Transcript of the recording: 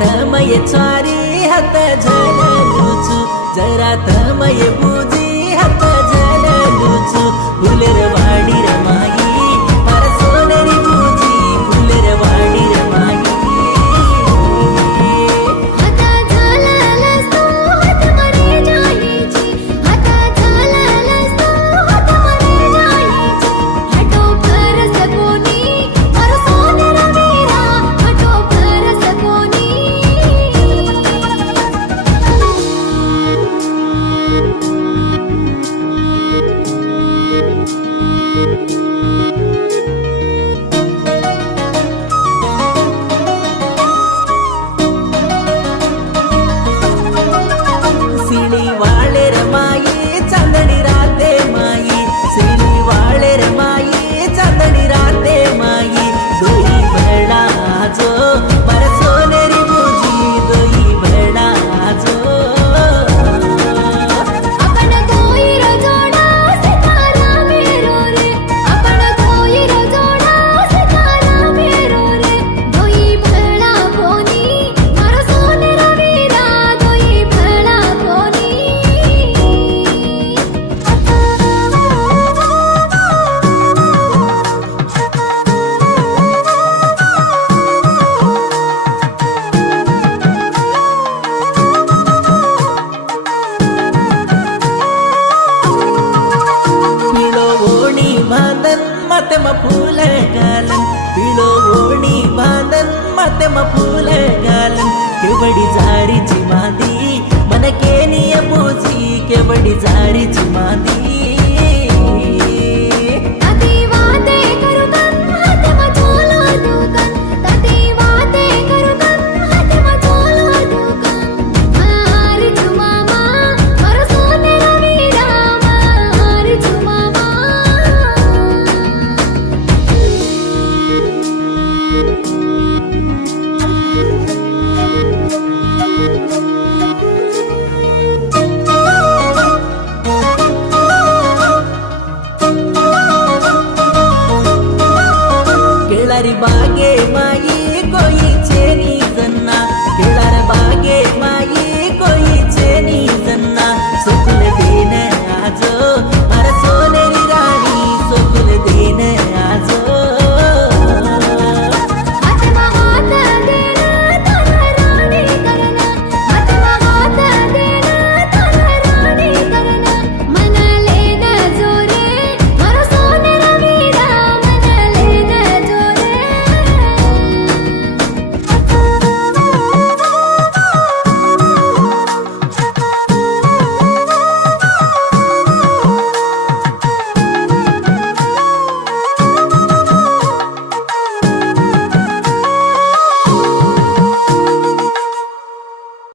थमये स्वारी हात झललुचु जरा थमये बुजी हात झललुचु फुलेर वाडी र माई पर सोनेरी बुजी फुलेर वाडी र माई मतम फूल गालन पिलो ओणी बांधन मतम फूल गालन केवडी जारीची मांदी मन केनिय पूजी केवडी जारीची मांदी बागे माई कोई